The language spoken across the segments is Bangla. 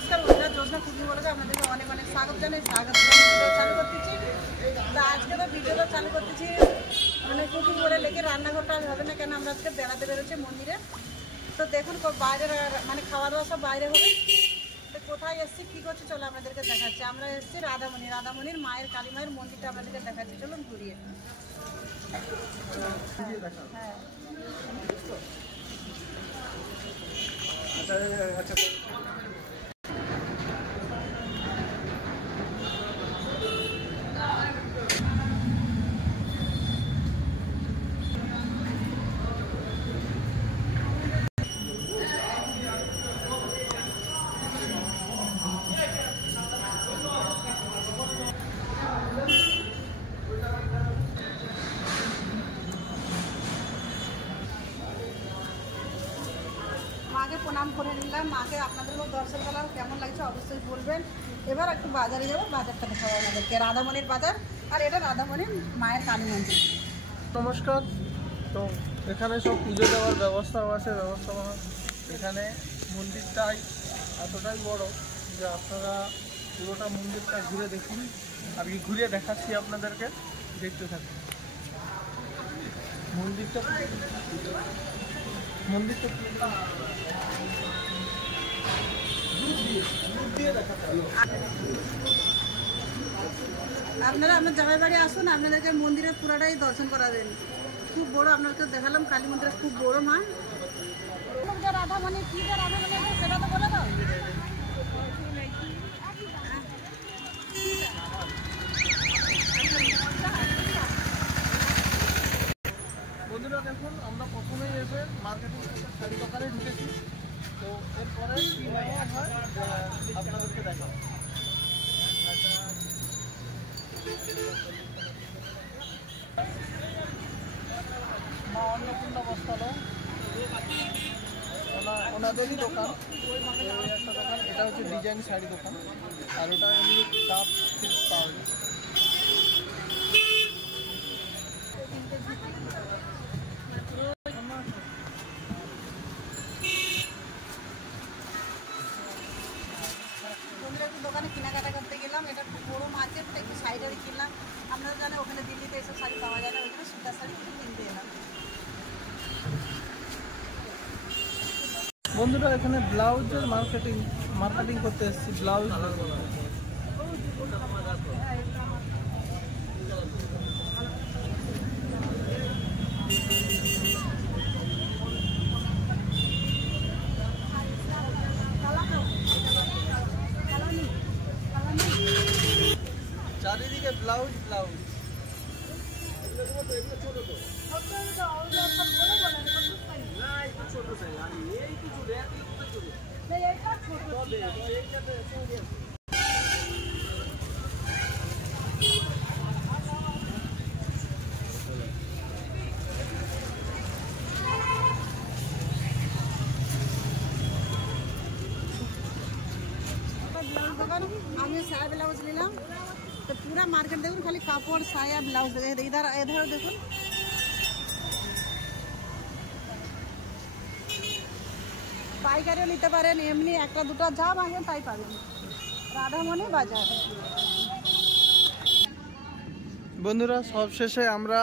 নমস্কার বন্ধুরা, জ্যোৎস্না কুকিং বলে আপনাদেরকে অনেক অনেক স্বাগত জানাই। ভিডিও চালু করতেছি। তা আজকে তো ভিডিওটা চালু করতেছি মানে কুকিং করে লেগে রান্নাঘরটা হবে না কেন, আমরা আজকে বেড়াতে বেরোচ্ছি মন্দিরে। তো দেখুন বাইরে মানে খাওয়া দাওয়া সব বাইরে হবে। তো কোথায় এসেছি কী করছি চলো আপনাদেরকে দেখাচ্ছি। আমরা এসেছি রাধামণির মায়ের কালী মায়ের মন্দিরটা আপনাদেরকে দেখাচ্ছি, চলুন ঘুরিয়ে। হ্যাঁ আচ্ছা মাকে প্রণাম করে নিলাম, মাকে আপনাদেরকেও দর্শন করলাম, কেমন লাগছে অবশ্যই বলবেন। এবার একটু বাজারে যাবো, বাজারটা দেখাবো আমাদেরকে, রাধামণির বাজার। আর এটা রাধামণির মায়ের কালী মন্দির। নমস্কার। তো এখানে সব পুজো দেওয়ার ব্যবস্থাও আছে, ব্যবস্থাপনা। এখানে মন্দিরটাই এতটাই বড় যে আপনারা পুরোটা মন্দিরটা ঘুরে দেখুন, আর কি ঘুরিয়ে দেখাচ্ছি আপনাদেরকে, দেখতে থাকুন। মন্দিরটা আপনারা আমার জামাই বাড়ি আসুন, আপনাদেরকে মন্দিরের পুরাটাই দর্শন করাবেন। খুব বড়, আপনাদেরকে দেখালাম কালী মন্দিরটা খুব বড়। মা রাধামণি কি যে রাধামণি সেটা তো বলে দাও। বন্ধুরা দেখুন, আমরা প্রথমেই এসে মার্কেটিং শাড়ি দোকানে ঢুকেছি। তো এরপরে কী ব্যবহার হয় আপনাদেরকে দেখাবো। মা অন্নপূর্ণা বস্ত্রালয়, ওনাদেরই দোকান। একটা দোকান, এটা হচ্ছে ডিজাইন শাড়ি দোকান, আর ওটা এমনি কাপ সিল্ক পাওয়া যায়। দোকানে কেনাকাটা করতে গেলাম, এটা খুব বড় মার্কেট, একটু শাড়ি কিনলাম। আপনারা জানেন ওখানে দিল্লিতে এইসব শাড়ি পাওয়া যায় না, ওইখানে সুতার শাড়ি একটু কিনতে এলাম। বন্ধুরা এখানে ব্লাউজের মার্কেটিং করতে এসেছি। ব্লাউজ চারিদিকে ব্লাউজ। আমি সায়া ব্লাউজ নিলাম। তো পুরা মার্কেট দেখুন খালি কাপড় সায়া ব্লাউজ। এধার দেখুন, পাইকারিও নিতে পারেন, এমনি একটা দুটো যা ভাঙেন তাই পাবেন। রাধামণি বাজার। বন্ধুরা সব শেষে আমরা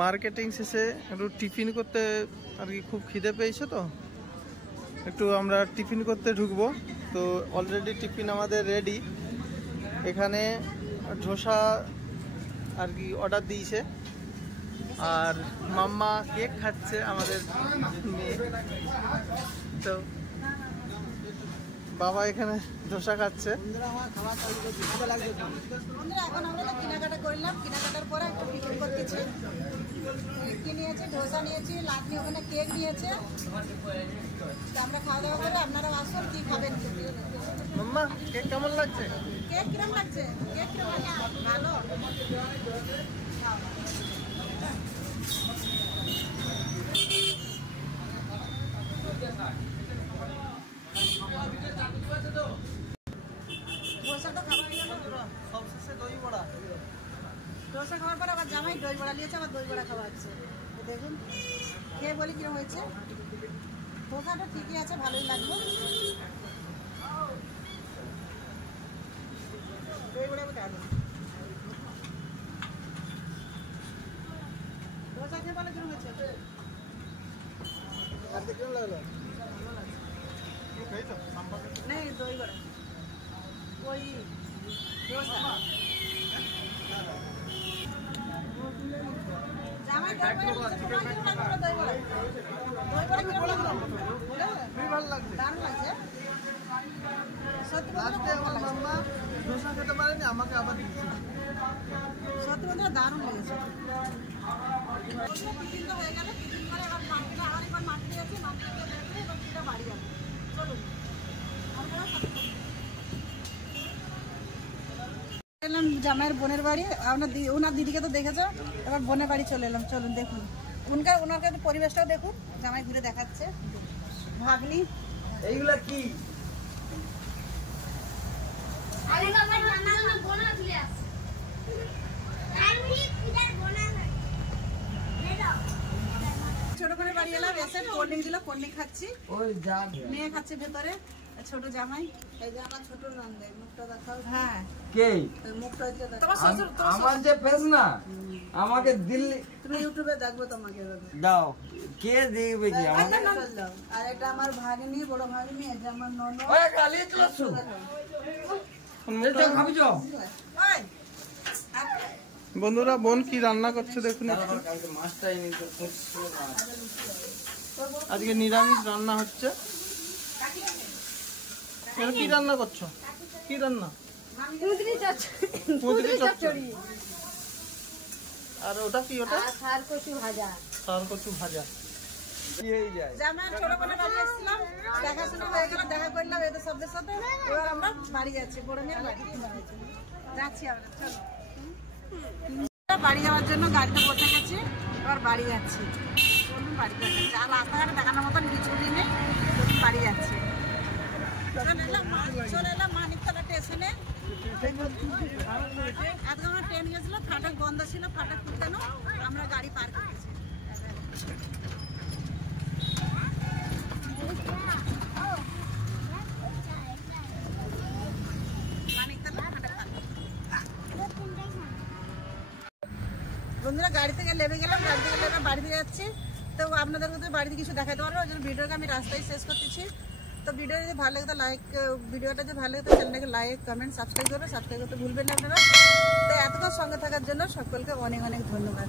মার্কেটিং শেষে একটু টিফিন করতে, আর কি খুব খিদে পেয়েছে, তো একটু আমরা টিফিন করতে ঢুকবো। তো অলরেডি টিফিন আমাদের রেডি। এখানে ধোসা আর কি অর্ডার দিয়েছে, আর মাম্মা কেক খাচ্ছে আমাদের মেয়ে। তো বাবা এখানে ধোসা খাচ্ছে। এখন আমরা তো কেনাকাটা করলাম, কেনাকাটার পরে একটু টিফিন করতেছি। কি নিয়েছি? ধোসা নিয়েছি, লাড্ডু, ওখানে কেক নিয়েছে। আমরা খাওয়া দাওয়া করে আপনারা আসুন, কি খাবেন? মাম্মা কেক কেমন লাগছে? কেক কিরম লাগছে? কেক কিরম লাগছে? ভালো। ধোসাটা খাবার সবশেষে দই বড়া। ধোসা খাওয়ার পর আবার জামাই দই বড়া নিয়েছে, আবার দই বড়া খাওয়াচ্ছে। দেখুন খেয়ে বলি কিরম হয়েছে। ধোসাটা ঠিকই আছে, ভালোই লাগলো। नहीं दही बड़ा वही ধোসা খেতে পারেনি, আমাকে আবার দিচ্ছে। সত্যি বন্ধুরা দারুণ লেগেছে। টিফিন তো হয়ে গেল, টিফিন করে এবার মার্কেটে আরেকবার মার্কেটে যাচ্ছি, মার্কেটে দেখে এবার সেটা বাড়ি যাবে। চলুন এলাম জামাইয়ের বোনের বাড়ি। ওনার দিদিকে তো দেখেছো, এবার বোনের বাড়ি চলে এলাম। চলুন দেখুন ওনার কাছে পরিবেশটাও দেখুন। জামাই ঘুরে দেখাচ্ছে ভাগ্নি। এইগুলা কি? ছোট করে বাড়ি এলাম, এসে কোল্ড ড্রিঙ্ক দিল, কোল্ড ড্রিঙ্ক খাচ্ছি। মেয়ে খাচ্ছে ভেতরে, ছোট জামাই। এই যে আমার ছোট নন্দে, মুখটা দেখাও। হ্যাঁ কে? মুখটা তোমার শ্বশুর। আমার যে ফেস না, আমাকে দিল্লি তুমি ইউটিউবে দেখবে, তোমাকে দাও। কে দেখবে কি আমাকে? আর এটা আমার ভাগ্নি, বড় ভাগ্নি। এটা আমার ননদ। ওই গালি চলছো, এটা খাবি তো? ওই বন্ধুরা বোন কি রান্না করছে দেখুন একটু। কালকে মাছটা এনে তো করছিল না। আজকে নিরামিষ রান্না হচ্ছে। এটা কি রান্না করছো? কি রান্না? কুঁদরি চচ্চড়ি। আর ওটা কি? ওটা সার কচু ভাজা। সার কচু ভাজা। এই যায় জামাই ছোট বোনের বাড়ি এসেছিলাম, দেখাশোনা হয়ে গেল, দেখা করলাম এদের সবদের সাথে। এবার আমরা বাড়ি যাচ্ছি, বড় মেয়ের বাড়ি যাচ্ছি আমরা। চলো বাড়ি যাওয়ার জন্য গাড়িতে বসে গেছি, এবার বাড়ি যাচ্ছি। চলুন বাড়িতে যাচ্ছি। আর রাস্তাঘাটে দেখানোর মতন কিছু নেই, বাড়ি যাচ্ছি। চলে এলাম মানিকতলা স্টেশনে। আজকে আমার ট্রেন গেছিল, ফাটক বন্ধ ছিল, ফাটক খুলতেনো আমরা গাড়ি পার করেছি। বন্ধুরা গাড়ি থেকে নেমে গেলাম, গাড়ি থেকে নেমে বাড়িতে যাচ্ছি। তো আপনাদের তো বাড়িতে কিছু দেখাতে পারবো, ওই জন্য ভিডিওকে আমি রাস্তায় শেষ করতেছি। তো ভিডিও যদি ভালো লাগে তো ভিডিওটা যদি ভালো লাগে তো চ্যানেলটাকে লাইক, কমেন্ট, সাবস্ক্রাইব করবে। সাবস্ক্রাইব করতে ভুলবেন না আপনারা। তো এতক্ষণ সঙ্গে থাকার জন্য সকলকে অনেক অনেক ধন্যবাদ।